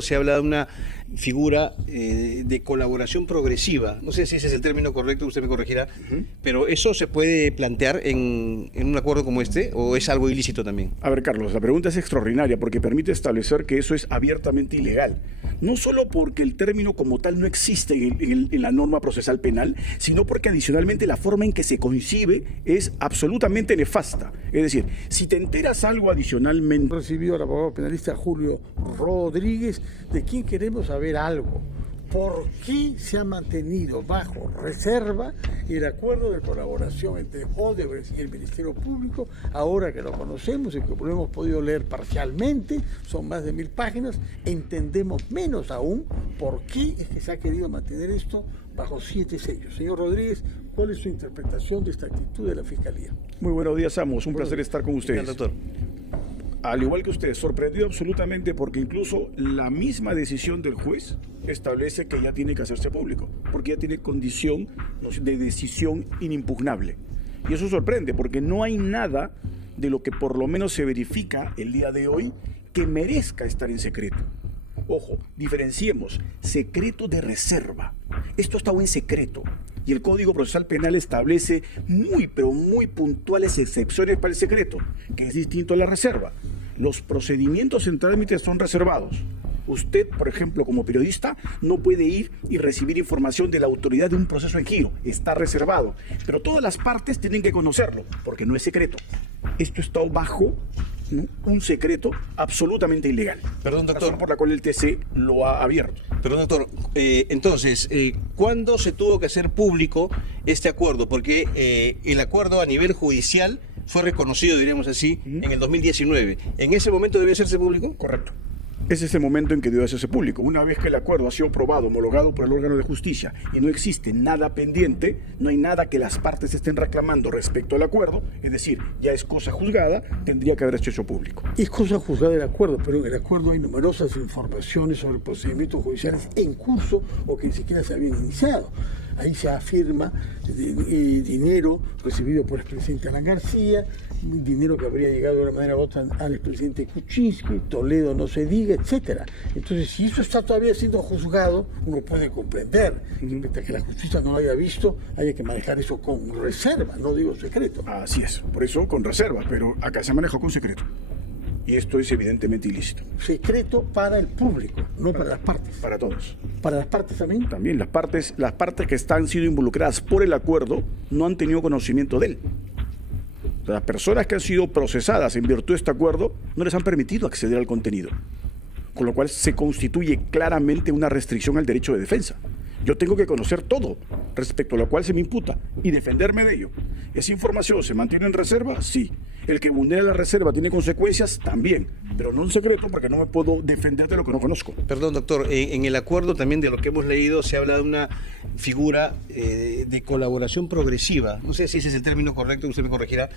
Se habla de una figura de colaboración progresiva. No sé si ese es el término correcto, usted me corregirá, pero ¿eso se puede plantear en un acuerdo como este o es algo ilícito también? A ver, Carlos, la pregunta es extraordinaria porque permite establecer que eso es abiertamente ilegal. No solo porque el término como tal no existe en la norma procesal penal, sino porque adicionalmente la forma en que se concibe es absolutamente nefasta. Es decir, si te enteras algo adicionalmente... Recibió al abogado penalista Julio Rodríguez, de quien queremos saber algo. ¿Por qué se ha mantenido bajo reserva el acuerdo de colaboración entre Odebrecht y el Ministerio Público? Ahora que lo conocemos y que lo hemos podido leer parcialmente, son más de 1000 páginas, entendemos menos aún por qué es que se ha querido mantener esto bajo 7 sellos. Señor Rodríguez, ¿cuál es su interpretación de esta actitud de la Fiscalía? Muy buenos días, Amos. Un placer estar con ustedes. Doctor. Al igual que usted, sorprendido absolutamente porque incluso la misma decisión del juez establece que ya tiene que hacerse público, porque ya tiene condición de decisión inimpugnable. Y eso sorprende porque no hay nada de lo que por lo menos se verifica el día de hoy que merezca estar en secreto. Ojo, diferenciemos secreto de reserva. Esto ha estado en secreto y el Código Procesal Penal establece pero muy puntuales excepciones para el secreto, que es distinto a la reserva. Los procedimientos en trámite son reservados. Usted, por ejemplo, como periodista, no puede ir y recibir información de la autoridad de un proceso en giro. Está reservado. Pero todas las partes tienen que conocerlo, porque no es secreto. Esto está bajo un secreto absolutamente ilegal. Perdón, doctor. Razón por la cual el TC lo ha abierto. Perdón, doctor. Entonces, ¿cuándo se tuvo que hacer público este acuerdo? Porque el acuerdo a nivel judicial fue reconocido, diríamos así, en el 2019. ¿En ese momento debió hacerse público? Correcto. Ese es el momento en que debe hacerse público. Una vez que el acuerdo ha sido aprobado, homologado por el órgano de justicia y no existe nada pendiente, no hay nada que las partes estén reclamando respecto al acuerdo, es decir, ya es cosa juzgada, tendría que haberse hecho público. Es cosa juzgada el acuerdo, pero en el acuerdo hay numerosas informaciones sobre procedimientos judiciales en curso o que ni siquiera se habían iniciado. Ahí se afirma dinero recibido por el expresidente Alan García, dinero que habría llegado de una manera u otra al expresidente Kuczynski, Toledo no se diga, etcétera. Entonces, si eso está todavía siendo juzgado, uno puede comprender que mientras que la justicia no lo haya visto, haya que manejar eso con reserva, no digo secreto. Así es, por eso con reserva, pero acá se manejó con secreto. Y esto es evidentemente ilícito. Secreto para el público, no para las partes. Para todos. ¿Para las partes también? También las partes que han sido involucradas por el acuerdo no han tenido conocimiento de él. Las personas que han sido procesadas en virtud de este acuerdo no les han permitido acceder al contenido, con lo cual se constituye claramente una restricción al derecho de defensa. Yo tengo que conocer todo respecto a lo cual se me imputa y defenderme de ello. ¿Esa información se mantiene en reserva? Sí. ¿El que vulnera la reserva tiene consecuencias? También. Pero no en secreto porque no me puedo defender de lo que no conozco. Perdón, doctor. En el acuerdo también de lo que hemos leído se habla de una figura de colaboración progresiva. No sé si ese es el término correcto, usted me corregirá.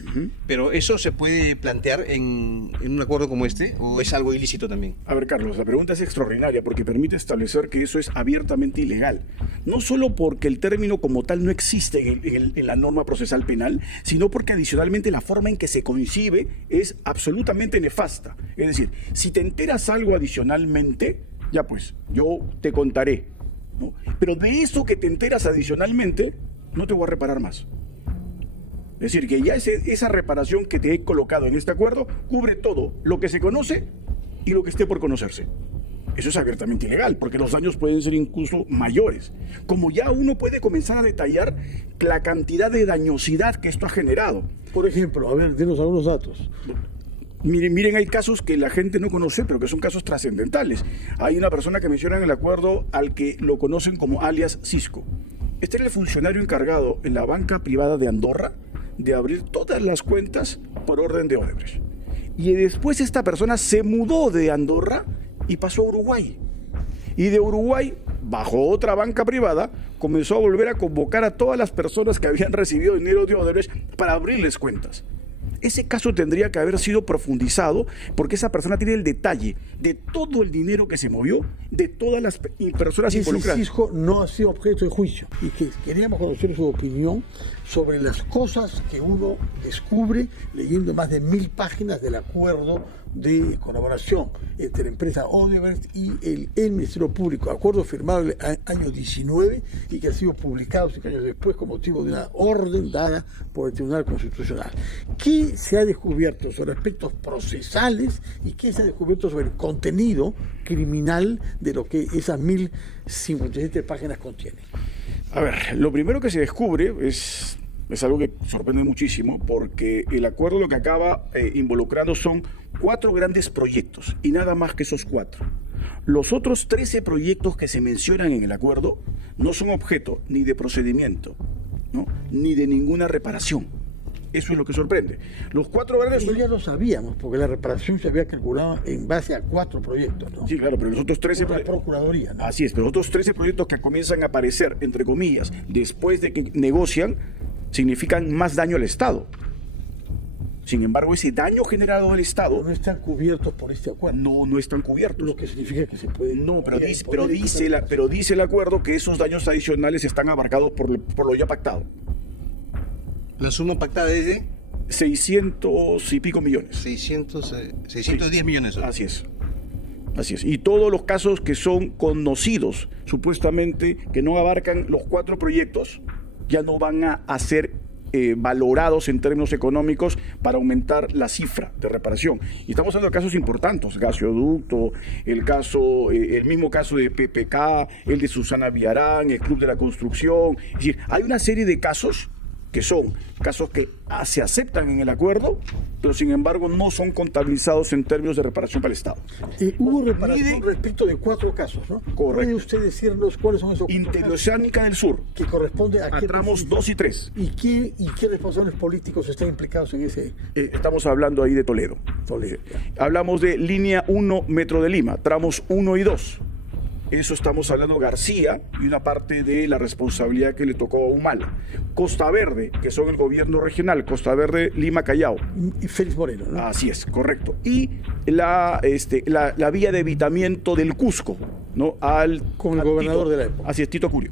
Pero ¿eso se puede plantear en un acuerdo como este o es algo ilícito también? A ver, Carlos, la pregunta es extraordinaria porque permite establecer que eso es abiertamente ilegal. No solo porque el término como tal no existe en la norma procesal penal, sino porque adicionalmente la forma en que se concibe es absolutamente nefasta. Es decir, si te enteras algo adicionalmente, ya pues, yo te contaré, ¿no? Pero de eso que te enteras adicionalmente, no te voy a reparar más. Es decir, que ya esa reparación que te he colocado en este acuerdo cubre todo lo que se conoce y lo que esté por conocerse. Eso es abiertamente ilegal, porque los daños pueden ser incluso mayores. Como ya uno puede comenzar a detallar la cantidad de dañosidad que esto ha generado. Por ejemplo, a ver, denos algunos datos. Miren, hay casos que la gente no conoce, pero que son casos trascendentales. Hay una persona que menciona en el acuerdo al que lo conocen como alias Cisco. Este era el funcionario encargado en la banca privada de Andorra de abrir todas las cuentas por orden de Odebrecht. Y después esta persona se mudó de Andorra y pasó a Uruguay. Y de Uruguay, bajo otra banca privada, comenzó a volver a convocar a todas las personas que habían recibido dinero de Odebrecht para abrirles cuentas. Ese caso tendría que haber sido profundizado porque esa persona tiene el detalle de todo el dinero que se movió, de todas las personas involucradas. Cisco no ha sido objeto de juicio y que queríamos conocer su opinión sobre las cosas que uno descubre leyendo más de 1000 páginas del acuerdo de colaboración entre la empresa Odebrecht y el Ministerio Público, acuerdo firmado en el año 19 y que ha sido publicado 5 años después con motivo de una orden dada por el Tribunal Constitucional. ¿Qué se ha descubierto sobre aspectos procesales y qué se ha descubierto sobre el contenido criminal de lo que esas 1057 páginas contienen? A ver, lo primero que se descubre es algo que sorprende muchísimo porque el acuerdo lo que acaba involucrando son 4 grandes proyectos y nada más que esos 4. Los otros 13 proyectos que se mencionan en el acuerdo no son objeto ni de procedimiento, ¿no?, ni de ninguna reparación. Eso es lo que sorprende. Los 4 grandes... Eso ya lo sabíamos, porque la reparación se había calculado en base a 4 proyectos, ¿no? Sí, claro, pero los otros 13... La Procuraduría, ¿no? Así es, pero los otros 13 proyectos que comienzan a aparecer, entre comillas, después de que negocian, significan más daño al Estado. Sin embargo, ese daño generado al Estado... No están cubiertos por este acuerdo. No están cubiertos. Lo que significa que se puede... No, pero dice el acuerdo que esos daños adicionales están abarcados por lo ya pactado. La suma pactada es de 600 y pico millones. 610 millones. Así es. Así es. Y todos los casos que son conocidos, supuestamente, que no abarcan los 4 proyectos, ya no van a ser valorados en términos económicos para aumentar la cifra de reparación. Y estamos hablando de casos importantes, gasoducto, el mismo caso de PPK, el de Susana Villarán, el Club de la Construcción. Es decir, hay una serie de casos que son casos que se aceptan en el acuerdo, pero sin embargo no son contabilizados en términos de reparación para el Estado. Hubo reparación respecto de 4 casos, ¿no? Correcto. ¿Puede usted decirnos cuáles son esos Interoceánica del Sur, que corresponde a qué tramos 2 y 3. ¿Y qué responsables políticos están implicados en ese? Estamos hablando ahí de Toledo. Hablamos de línea 1 Metro de Lima, tramos 1 y 2. Eso estamos hablando García y una parte de la responsabilidad que le tocó a Humala. Costa Verde, que son el gobierno regional, Costa Verde, Lima, Callao. Y Félix Moreno, ¿no? Así es, correcto. Y la vía de evitamiento del Cusco, ¿no? Con el gobernador de la época. Así es, Tito Curio.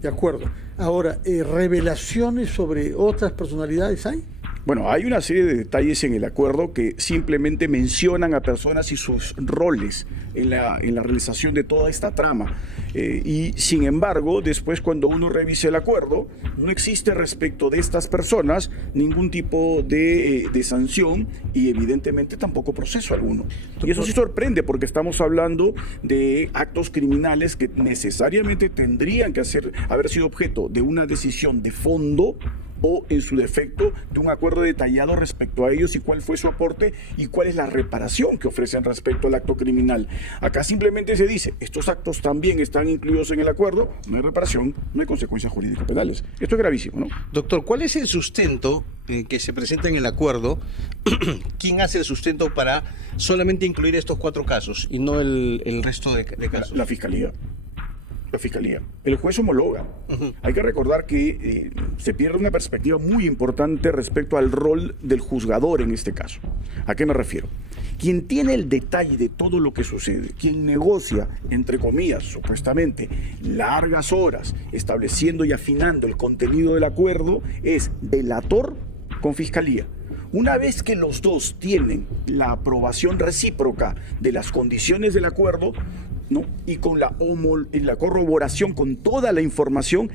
De acuerdo. Ahora, ¿revelaciones sobre otras personalidades hay? Bueno, hay una serie de detalles en el acuerdo que simplemente mencionan a personas y sus roles en la realización de toda esta trama. Y sin embargo, después cuando uno revise el acuerdo, no existe respecto de estas personas ningún tipo de sanción y evidentemente tampoco proceso alguno. Y eso sí sorprende porque estamos hablando de actos criminales que necesariamente tendrían que haber sido objeto de una decisión de fondo o en su defecto de un acuerdo detallado respecto a ellos y cuál fue su aporte y cuál es la reparación que ofrecen respecto al acto criminal. Acá simplemente se dice, estos actos también están incluidos en el acuerdo, no hay reparación, no hay consecuencias jurídicas penales. Esto es gravísimo, ¿no? Doctor, ¿cuál es el sustento que se presenta en el acuerdo? ¿Quién hace el sustento para solamente incluir estos 4 casos y no el resto de casos? La Fiscalía. La Fiscalía. El juez homologa. Hay que recordar que se pierde una perspectiva muy importante respecto al rol del juzgador en este caso. ¿A qué me refiero? Quien tiene el detalle de todo lo que sucede, quien negocia, entre comillas, supuestamente, largas horas, estableciendo y afinando el contenido del acuerdo, es delator con Fiscalía. Una vez que los dos tienen la aprobación recíproca de las condiciones del acuerdo, ¿no?, y con la corroboración con toda la información,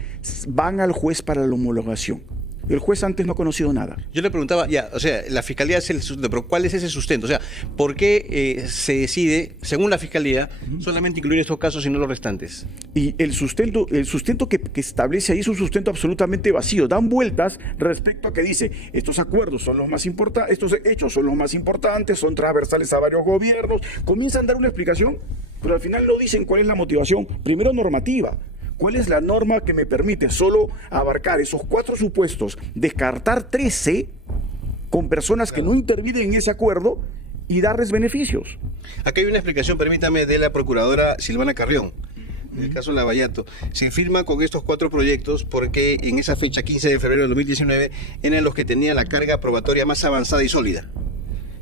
van al juez para la homologación. El juez antes no ha conocido nada. Yo le preguntaba, o sea, la Fiscalía es el sustento, pero ¿cuál es ese sustento? O sea, ¿por qué se decide, según la Fiscalía, solamente incluir estos casos y no los restantes? Y el sustento que establece ahí es un sustento absolutamente vacío. Dan vueltas respecto a que dice, estos acuerdos son los más importantes, estos hechos son los más importantes, son transversales a varios gobiernos. Comienzan a dar una explicación, pero al final no dicen cuál es la motivación, primero normativa. ¿Cuál es la norma que me permite solo abarcar esos 4 supuestos, descartar 13 con personas que no intervienen en ese acuerdo y darles beneficios? Acá hay una explicación, permítame, de la procuradora Silvana Carrión. el caso Lavallato, se firma con estos 4 proyectos porque en esa fecha, 15 de febrero de 2019, eran los que tenían la carga probatoria más avanzada y sólida.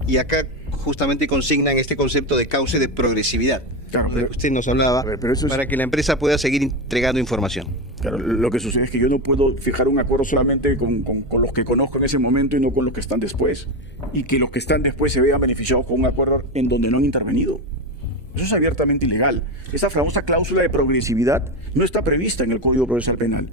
Y acá justamente consignan este concepto de cauce de progresividad, Claro, de que usted nos hablaba, pero eso es, para que la empresa pueda seguir entregando información. claro, lo que sucede es que yo no puedo fijar un acuerdo solamente con los que conozco en ese momento y no con los que están después. Y que los que están después se vean beneficiados con un acuerdo en donde no han intervenido. Eso es abiertamente ilegal. Esa famosa cláusula de progresividad no está prevista en el Código Procesal Penal.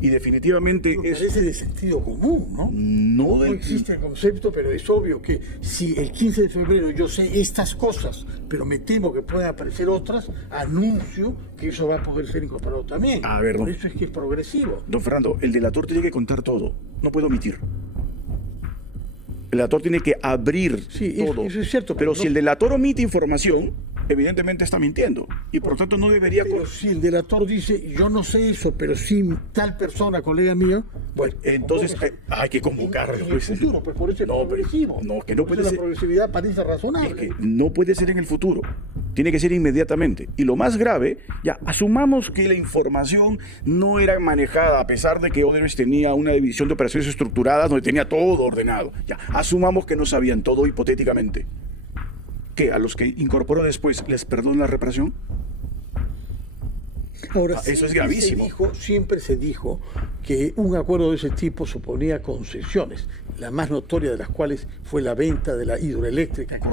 Y definitivamente Me parece de sentido común, ¿no? No existe el concepto, pero es obvio que si el 15 de febrero yo sé estas cosas, pero me temo que puedan aparecer otras, anuncio que eso va a poder ser incorporado también. A ver, Por don- eso es que es progresivo. Don Fernando, el delator tiene que contar todo. No puede omitir. El delator tiene que abrir Sí, todo. eso es cierto, Pero pero si no- el delator omite información, evidentemente está mintiendo. Y por tanto no debería... Pero si el delator dice, yo no sé eso, pero sí tal persona, colega mío, bueno, Entonces convóquese. hay que convocar. En el futuro, pues por eso es progresivo. No, que no Por puede eso ser. la progresividad parece Es razonable. que no puede ser en el futuro, tiene que ser inmediatamente. Y lo más grave, ya asumamos que la información no era manejada, a pesar de que Odebrecht tenía una división de operaciones estructuradas donde tenía todo ordenado. Ya asumamos que no sabían todo hipotéticamente. ¿Qué? ¿A los que incorporó después les perdona la reparación? Ahora, Eso es siempre gravísimo. Siempre se dijo que un acuerdo de ese tipo suponía concesiones, la más notoria de las cuales fue la venta de la hidroeléctrica que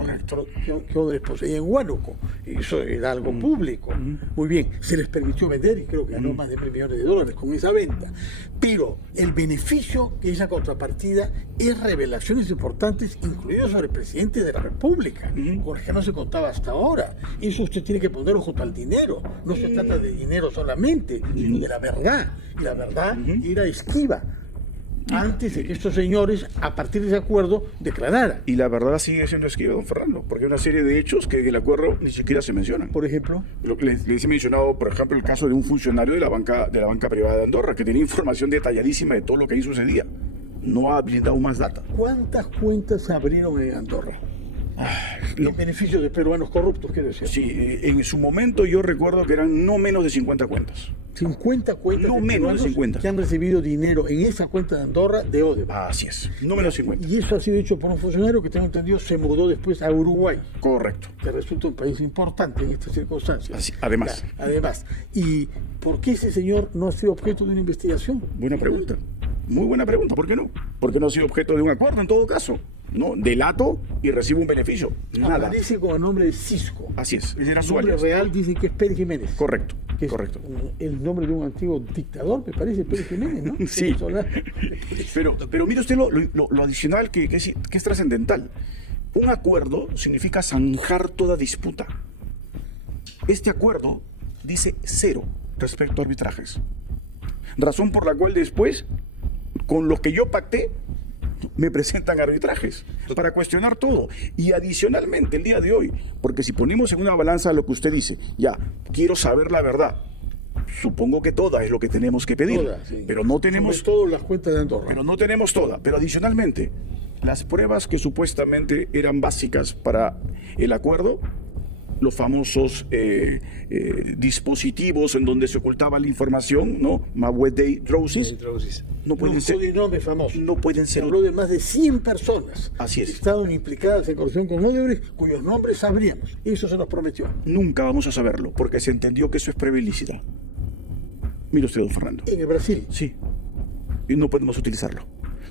Odebrecht poseía en Huánuco. Eso era algo público. Muy bien, se les permitió vender y creo que ganó más de $1.000 millones con esa venta. Pero el beneficio que esa contrapartida es revelaciones importantes, incluidas sobre el presidente de la República, con las que no se contaba hasta ahora. Eso usted tiene que ponerlo junto al dinero. No se trata de dinero solamente, sino de la verdad. Y la verdad era esquiva antes de que estos señores, a partir de ese acuerdo, declararan. Y la verdad sigue siendo esquiva, don Fernando, porque hay una serie de hechos que en el acuerdo ni siquiera se mencionan. Por ejemplo, Les he mencionado, por ejemplo, el caso de un funcionario de la banca privada de Andorra, que tenía información detalladísima de todo lo que ahí sucedía. No ha brindado más data. ¿cuántas cuentas se abrieron en Andorra? En beneficio de peruanos corruptos, quiero decir. Sí, en su momento yo recuerdo que eran no menos de 50 cuentas. 50 cuentas No de menos de peruanos 50. que han recibido dinero en esa cuenta de Andorra de Odebrecht. Así es, no menos de 50. Y eso ha sido hecho por un funcionario que tengo entendido se mudó después a Uruguay, Correcto. que resulta un país importante en estas circunstancias. Así, además. Ya, además. ¿Y por qué ese señor no ha sido objeto de una investigación? Buena pregunta. Muy buena pregunta. ¿Por qué no? Porque no ha sido objeto de un acuerdo en todo caso. No, delato y recibo un beneficio. Nada. Aparece con el nombre de Cisco. Así es. Ese era Su su nombre alias. real dice que es Pérez Jiménez. Correcto. Que es Correcto. el nombre de un antiguo dictador, me parece, Pérez Jiménez, ¿no? Sí. Venezolano. Pero mire usted lo adicional que es trascendental. Un acuerdo significa zanjar toda disputa. Este acuerdo dice 0 respecto a arbitrajes. Razón por la cual después, con los que yo pacté, me presentan arbitrajes para cuestionar todo. Y adicionalmente, el día de hoy, porque si ponemos en una balanza lo que usted dice, ya, quiero saber la verdad. Supongo que toda es lo que tenemos que pedir. Toda, sí. Pero no tenemos Sobre todo las cuentas de Andorra. pero no tenemos toda. Pero adicionalmente, las pruebas que supuestamente eran básicas para el acuerdo, los famosos dispositivos en donde se ocultaba la información, ¿no? Mawedey Drowsys, no pueden un ser. codinome famoso. No pueden Se ser. habló de más de 100 personas Así es. que estaban implicadas en corrupción con Odebrecht, cuyos nombres sabríamos. Eso se nos prometió. Nunca vamos a saberlo, porque se entendió que eso es prueba ilícita. Mire usted, don Fernando. En el Brasil. Sí. Y no podemos utilizarlo.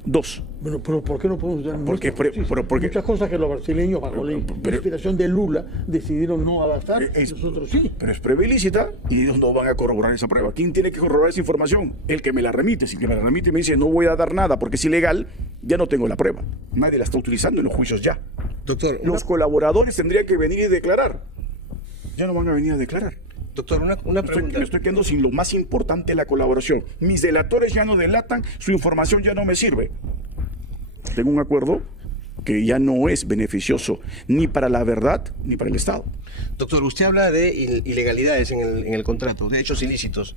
2. Bueno, pero ¿por qué no podemos usar Porque- nuestra justicia? porque- muchas cosas que los brasileños, bajo la inspiración de Lula, decidieron no avanzar? Nosotros sí. Pero es prueba ilícita y ellos no van a corroborar esa prueba. ¿Quién tiene que corroborar esa información? El que me la remite. Si el que me la remite me dice no voy a dar nada porque es ilegal, ya no tengo la prueba. Nadie la está utilizando en los juicios ya. Doctor, Los colaboradores tendrían que venir y declarar. Ya no van a venir a declarar. doctor, una pregunta. Me estoy quedando sin lo más importante de la colaboración. Mis delatores ya no delatan, su información ya no me sirve. Tengo un acuerdo que ya no es beneficioso ni para la verdad ni para el Estado. Doctor, usted habla de ilegalidades en el contrato, de hechos ilícitos.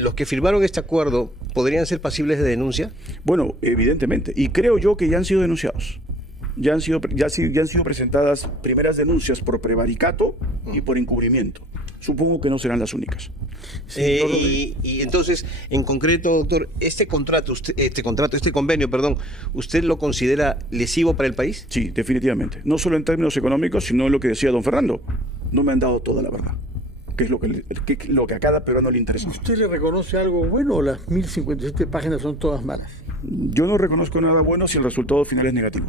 ¿Los que firmaron este acuerdo podrían ser pasibles de denuncia? Bueno, evidentemente. Y creo yo que ya han sido denunciados. Ya han sido presentadas primeras denuncias por prevaricato y por encubrimiento. supongo que no serán las únicas. Y entonces, en concreto, doctor, este convenio, ¿usted lo considera lesivo para el país? Sí, definitivamente. No solo en términos económicos, sino en lo que decía don Fernando. No me han dado toda la verdad, que es lo que a cada peruano le interesa. ¿Usted le reconoce algo bueno o las 1057 páginas son todas malas? Yo no reconozco nada bueno si el resultado final es negativo.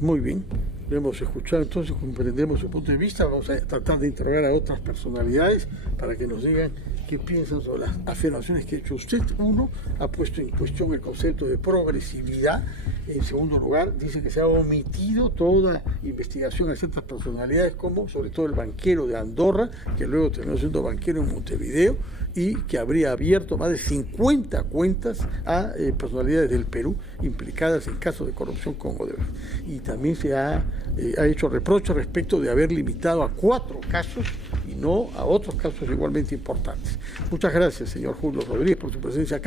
Muy bien. Lo hemos escuchado, entonces comprendemos su punto de vista. Vamos a tratar de interrogar a otras personalidades para que nos digan qué piensan sobre las afirmaciones que ha hecho usted. Uno, ha puesto en cuestión el concepto de progresividad. En segundo lugar, dice que se ha omitido toda investigación a ciertas personalidades, como sobre todo el banquero de Andorra, que luego terminó siendo banquero en Montevideo, y que habría abierto más de 50 cuentas a personalidades del Perú implicadas en casos de corrupción con Odebrecht. Y también se ha hecho reproches respecto de haber limitado a 4 casos y no a otros casos igualmente importantes. Muchas gracias, señor Julio Rodríguez, por su presencia acá.